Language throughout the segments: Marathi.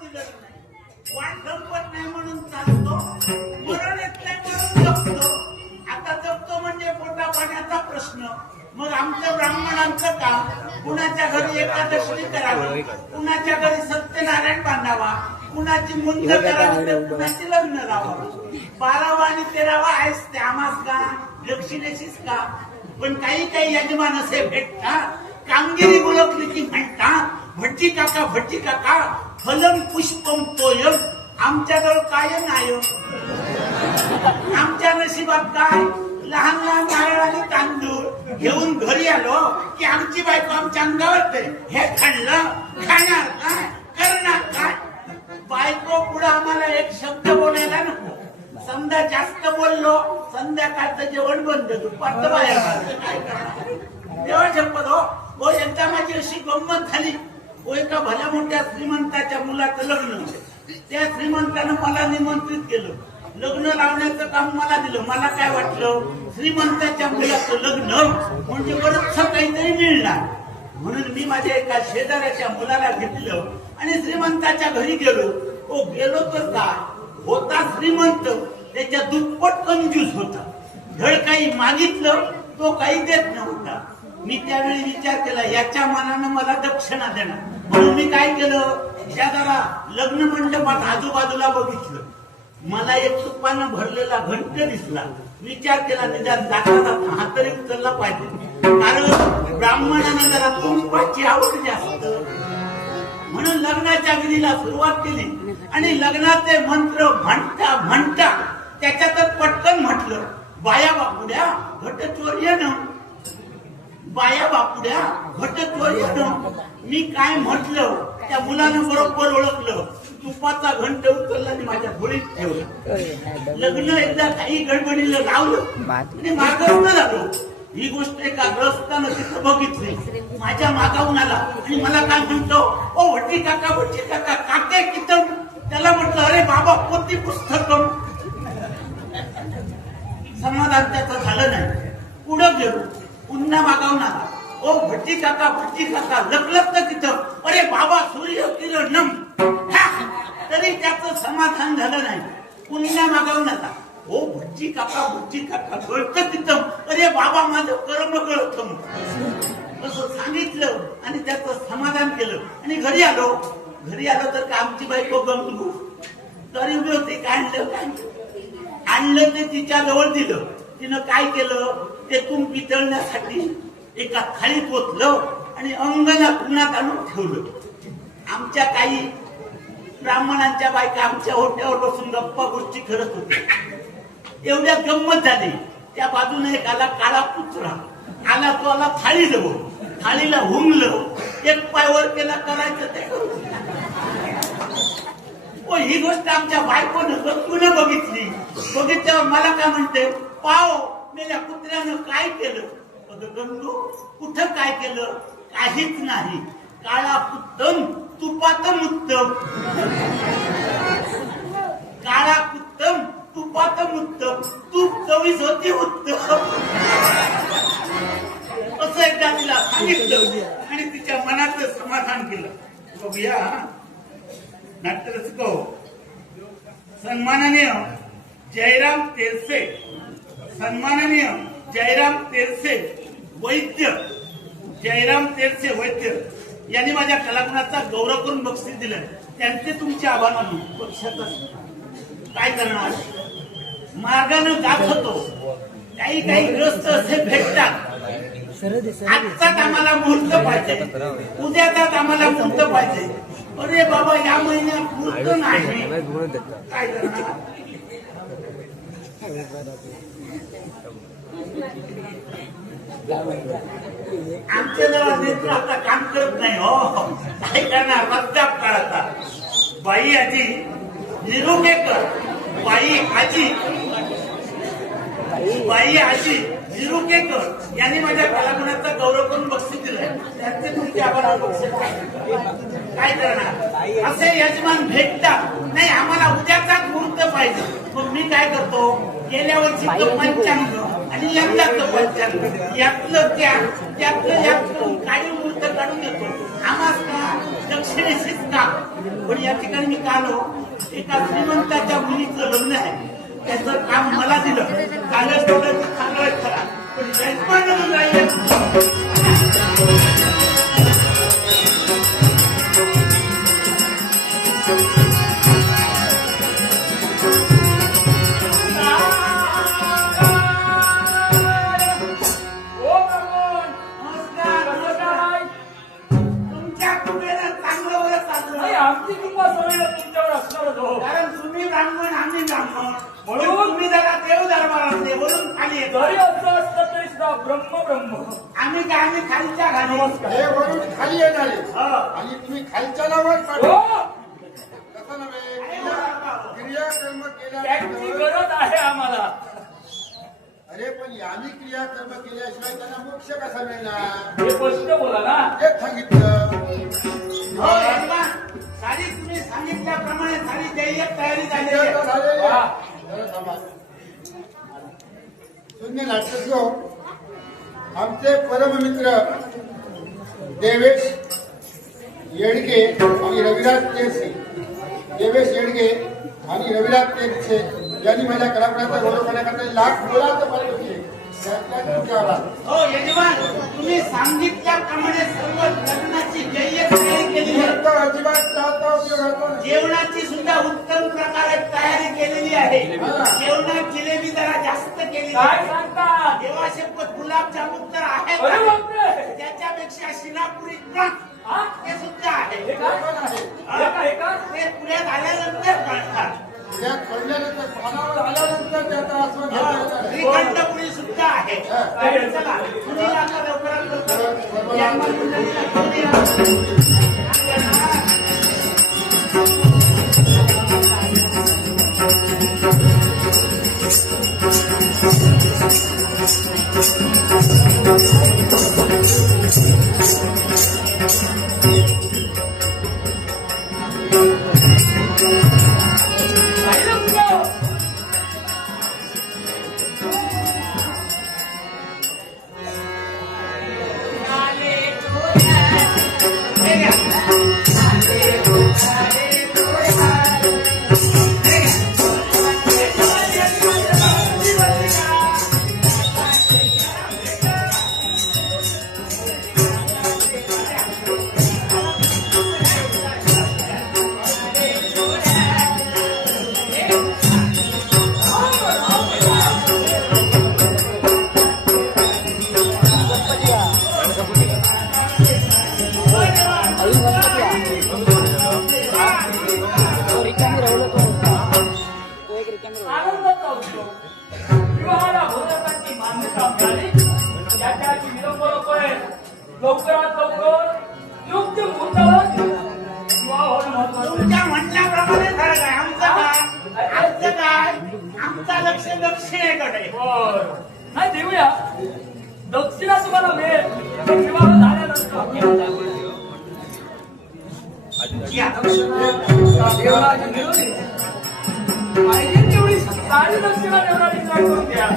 दिलं नाही, वाट संपत नाही म्हणून चालतो, मरण येत नाही म्हणून जगतो. आता जगतो म्हणजे पोटा पाण्याचा प्रश्न. मग आमचं ब्राह्मणांचं काम कुणाच्या घरी एकादशी करावं, कुणाच्या घरी सत्यनारायण बांधावा, कुणाची मुंज करावी, तर कुणाची लग्न लावावं. 12वा आणि 13वा आहेस ते आम्हास का दक्षिणेशीच का. पण काही काही यजमान असे भेटतात, कामगिरी ओळखली की म्हणतात भटजी काका फलम पुष्पम तोयम. आमच्याजवळ काय नाही, आमच्या नशिबात काय. लहान लहान नारळ आणि तांदूळ घेऊन घरी आलो की आमची बायको आमच्या अंगावर हे खाल्लं, खाणार काय, करणार काय. बायको पुढे आम्हाला एक शब्द बोलायला नको. समजा जास्त बोललो संध्याकाळचं जेवण बंद, दुपारचं बाहेर काय करणार. जेवण शपथ हो एकदा माझी अशी गंमत झाली. एका भल्या मोठ्या श्रीमंताच्या मुलाचं लग्न, त्या श्रीमंतानं मला निमंत्रित केलं. लग्न लावण्याचं काम मला दिलं. मला काय वाटलं, श्रीमंताच्या मुलाचं लग्न म्हणजे बरंच काहीतरी मिळणार. म्हणून मी माझ्या एका शेजाऱ्याच्या मुलाला घेतलं आणि श्रीमंताच्या घरी गेलो. गेलो तर काय होता श्रीमंत, त्याच्या दुप्पट कंजूस होता. धड काही मागितलं तो काही देत नव्हता. मी त्यावेळी विचार केला याच्या मनानं मला दक्षिणा देणार. म्हणून मी काय केलं, शेजारा लग्न मंडपात आजूबाजूला बघितलं. मला एक तुपानं भरलेला घंट दिसला. विचार केला निदान जाता हा तरी उचलला पाहिजे, कारण ब्राह्मणांना जरा तुपाची आवड जास्त. म्हणून लग्नाच्या विधीला सुरुवात केली आणि लग्नाचे मंत्र म्हणता म्हणता त्याच्यातच पटकन म्हटलं बाया बापुड्या घट चोर्यानं, बाया बापुड्या घट चोर्यानं. मी काय म्हटलं त्या मुलानं बरोबर ओळखलं. तुपाचा घंट उचलला आणि माझ्या घोडीत ठेवला. लग्न एकदा काही गडबडीला लावलं आणि मार्गस्थ झालो. ही गोष्ट एका ग्रस्तानं तिथं बघितली. माझ्या मागावून आला आणि मला काय म्हणतो, ओ भटजी काका काके कितम. त्याला म्हटलं अरे बाबा कोणती पुस्तकं. समाधान त्याचं झालं नाही. पुढं गेलो, पुन्हा मागावून आला. ओ भटजी काका लखलखत तिथं. अरे बाबा सूर्य किरणम. तरी त्याचं समाधान झालं नाही. पुन्हा मागावून आला. ओ भटजी काका गळत तिथं. अरे बाबा माझं कर्म गळत. असं सांगितलं आणि त्याचं समाधान केलं आणि घरी आलो तर का आमची बायको गंगू तरी उभी होती. काय आणलं ते तिच्या जवळ दिलं. तिनं काय केलं, ते तूप पितळण्यासाठी एका थाळीत ओतलं आणि अंगणात उन्हात आणून ठेवलं. आमच्या काही ब्राह्मणांच्या बायका आमच्या ओट्यावर बसून गप्पा गोष्टी करत होत्या. एवढ्यात गंमत झाली. त्या बाजूने एक आला काळा पुत्रा आला. तो आला थाळी जवळ, थाळीला हुंगलं, एक पाय वर केला, करायचं ते करू. ही गोष्ट आमच्या बायकोनं गंगून बघितल्यावर मला काय म्हणते, पाव मेल्या कुत्र्यानं काय केलं. गंगू कुठं काय केलं, काहीच नाही. काळा पुत्तम तुपातम उत्तम. काळा पुत्तम तुपातम उत्तम. तूप चवीस होती उत्तम. असं एकदा तिला सांगितलं आणि तिच्या मनाचं समाधान केलं. बघूया नाट्यरसिको सन्माननीय जयराम तेरसे, सन्माननीय जयराम तेरसे वैद्य, जयराम तेरसे वैद्य यांनी माझ्या कलागुणाचा गौरव करून बक्षीस दिलं. त्यांचे तुमचे आभार मानून पक्षातच काय करणार. मार्गानं जात होतो, काही ग्रस्त असे भेटतात. आजचाच आम्हाला मुहूर्त पाहिजे, उद्याचाच आम्हाला मुहूर्त पाहिजे. अरे बाबा या महिन्यात मुहूर्त नाही, काय करणार. आमच्या जरा नेत्र आता काम करत नाही. हो काय करणार, रस्त्यात काढता. बाई आजी निरुकेकर, बाई आजी निरुकेकर यांनी माझ्या कलागुणाचा गौरव करून बक्षीस दिलंय. त्यांचे तुमचे आभार. बक्षीस काय करणार. असे यजमान भेटतात नाही. आम्हाला उद्याचाच मुहूर्त पाहिजे. मग मी काय करतो, गेल्या वर्षी 95 आणि यंदाचं 95 यातलं त्यातलं काढून मुहूर्त काढून देतो. आम्हाला दक्षिणेशीच का पण या ठिकाणी मी का आलो, एका श्रीमंताच्या मुलीचं लग्न आहे, त्याचं काम मला दिलं. कालच थोडं चांगलं खरा, पण यजमान म्हणून राहिलं. आमची कृपा सगळं तुमच्यावर असणार होतो, कारण तुम्ही ब्राह्मण आम्ही ब्राह्मण म्हणून तुम्ही जरा देव दरबारातले वरून खाली येतो. जरी असं असलं तरी सुद्धा ब्रह्म ब्रह्म आम्ही काय आम्ही खालच्या घाली हे वरून खाली येणारे आणि तुम्ही खालच्या नावात पाठवा. तसं नव्हे, क्रियाकर्म त्यांची केल्यानंतर गरज आहे आम्हाला. अरे पण आम्ही क्रियाकर्म केल्याशिवाय त्यांना मोक्ष कसा मिळणार हे स्पष्ट बोला ना. तेच सांगितलं. हो यजमान, सारी तुम्ही सांगितल्याप्रमाणे सारी जय्यत तयारी झाली आहे. वा. जरा थांबा. शून्य नाट्य आमचे परममित्र देवेश येडगे आणि रविराज तेरसे, देवेश येडगे आणि रविराज तेरसे यांनी माझ्या कलाकाराचा गौरव करण्याकरता लाख मोलाचं पारितोषिक हो यजमान, तुम्ही सांगितल्याप्रमाणे सर्व लग्नाची जय्यत तयारी केलेली आहे. अजिबात चालता उपयोग जेवणाची सुद्धा उत्तम प्रकारे तयारी केलेली आहे. जेवणात जिलेबी जरा जास्त केलेली काय आहे. सांगता? देवाशपथ गुलाबजामुन तर आहेत, अरे बापरे. त्याच्यापेक्षा शिनापुरी हा? ते सुद्धा आहे. हे काय? ते पुण्यात आल्यानंतर कळतात. यात पडल्यानंतर पानावर आल्यानंतर त्याचा आस्वाद घेता येणार आहे. श्रीखंडपुरी सुद्धा आहे. चला मुलीला आता लवकरात लवकर या मंडळीला घेऊन या. आनंदाचा उत्सव. विवाहाला भोजनाची मान्यता मिळाली. त्याच्याची विलंब नकोय. लवकरात लवकर योग्य मुहूर्तावर विवाह होणं महत्वाचं आहे. तुमच्या म्हणण्याप्रमाणे खरं काय, आमचं काय आमचा लक्ष दक्षिणेकडे. बरं. नाही देऊया, दक्षिणा तुम्हाला मिळेल पण विवाह झाल्यानंतर. या. देवराज मिळवली पाहिजे तेवढी सारी दक्षिणा देवराजी करून द्या.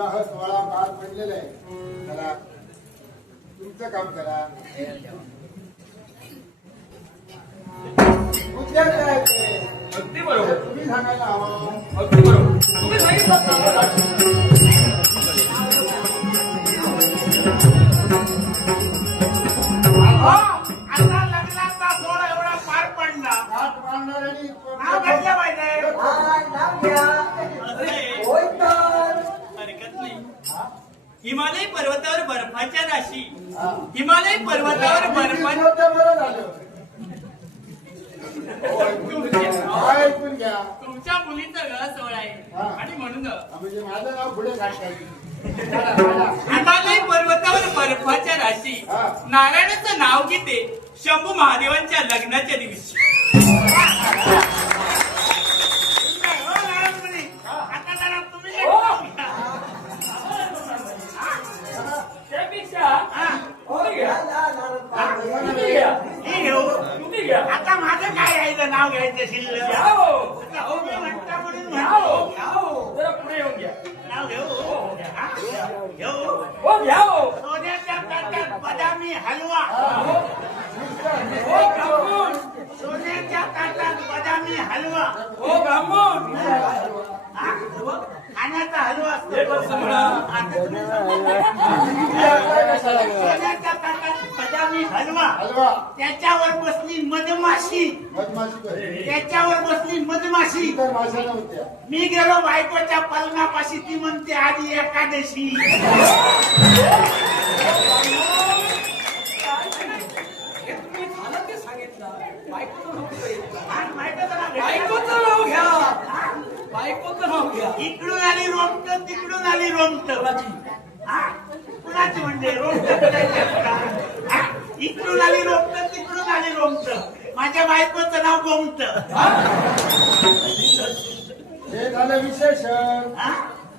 विवाह सोहळा पार पडलेला आहे. चला तुमचं काम करा. उद्या काय ते? अगदी बरोबर. तुम्ही सांगायला हवं. अगदी बरोबर. तुम्ही सांगितलं ना. आता लग्नाचा सोहळा एवढा पार पडला. घाट बांधणाऱ्यांनी नाव घेतलं पाहिजे. हरकत नाही. हिमालय पर्वतावर बर्फाच्या राशी. हा. हिमालय पर्वतावर बर्फाच्या होतं बरं झालं. ऐकून घ्या. तुमच्या मुलीचा विवाह सोहळा आहे हा. आणि म्हणून म्हणजे माझं नाव पुढे घाटायचं. हिमालय पर्वतावर बर्फाच्या राशी. हा. नारायणाचं नाव घेते शंभू महादेवांच्या लग्नाच्या दिवशी. हो, नारायणमुनी. आता जरा तुम्ही हो. हा. त्यापेक्षा हा. तुम्ही घ्या. तुम्ही घ्या. मी घेऊ. तुम्ही घ्या. आता माझं काय यायचं नाव घ्यायचं शिल्लक. घ्या हो. अहो, मी म्हणता म्हणून घ्या म्हणतो. हो. घ्या हो. जरा पुढे येऊन घ्या. नाव घेऊ. हा? घेऊ. हो घ्या हो. सोन्याच्या ताटात बदामी हलवा. हो ब्राह्मण. सोन्याच्या ताटात बदामी हलवा. हो ब्राह्मण. हा? खाण्याचा हलवा असतो. हे कसं म्हणा? आता तुम्ही सोन्याच्या ताटात बदामी हलवा. हलवा त्याच्यावर बसली मधमाशी. मधमाशी करे. त्याच्यावर बसली मधमाशी. इतर भाषा नव्हत्या. मी गेलो बायकोच्या पलंगापाशी. ती म्हणते आधी एकादशी. तुम्ही झालं ते सांगितलं. बायकोचं नाव घ्या. आणि माहितीचं ना भेटायला. बायकोचं नाव घ्या. बायकोचं नाव घ्या. इकडून आली रोमट, तिकडून आली रोमट. हा? कुणाची म्हणजे रोमट? हा? इकडून आली रोमट, तिकडून आली रोमट. माझ्या बायकोचं नाव गोमट. हे झालं विशेषण. हा?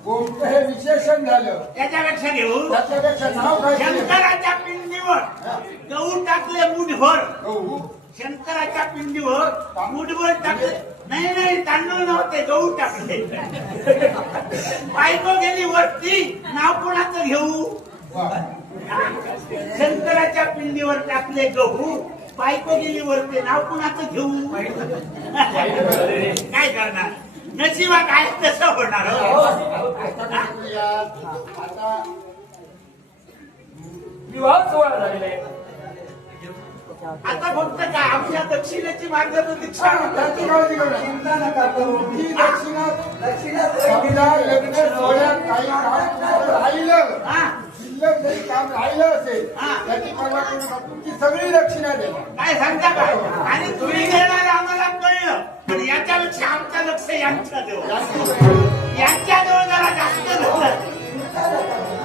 कोणतं हे विशेषण झालं. त्याच्यापेक्षा घेऊ. त्याच्यापेक्षा नाव काय केलं? शंकराच्या पिंडीवर गहू टाकले मुठभर. गहू. शंकराच्या पिंडीवर मुठभर टाकले. नाही तांदूळ नव्हते, गहू टाकले. बायको गेली वरती. नाव कोणाचं घेऊ. वा. शंकराच्या पिंडीवर टाकले गहू. बायको गेली वरती. नाव कुणाचं घेऊ. काय करणार. नशिबात आहे तसं होणार. हो. आता काय करूया? आता विवाह सोहळा झालेला आहे. आता फक्त काय आमच्या दक्षिणेची मार्गदर्शक त्याची काळजी करू नका. चिंता नका करू. ही दक्षिणा समजा लग्न सोहळ्यात काही काम तुमचं राहिलं. हा शिल्लक जरी काम राहिलं असेल हा. त्याची पर्वा करू नका. तुमची सगळी दक्षिणा द्या. काय सांगता काय. आणि तुम्ही घेणार आम्हाला कळलं. पण याच्यापेक्षा आमचं लक्ष यांच्याजवळ. यांच्याजवळ जरा जास्त झालं.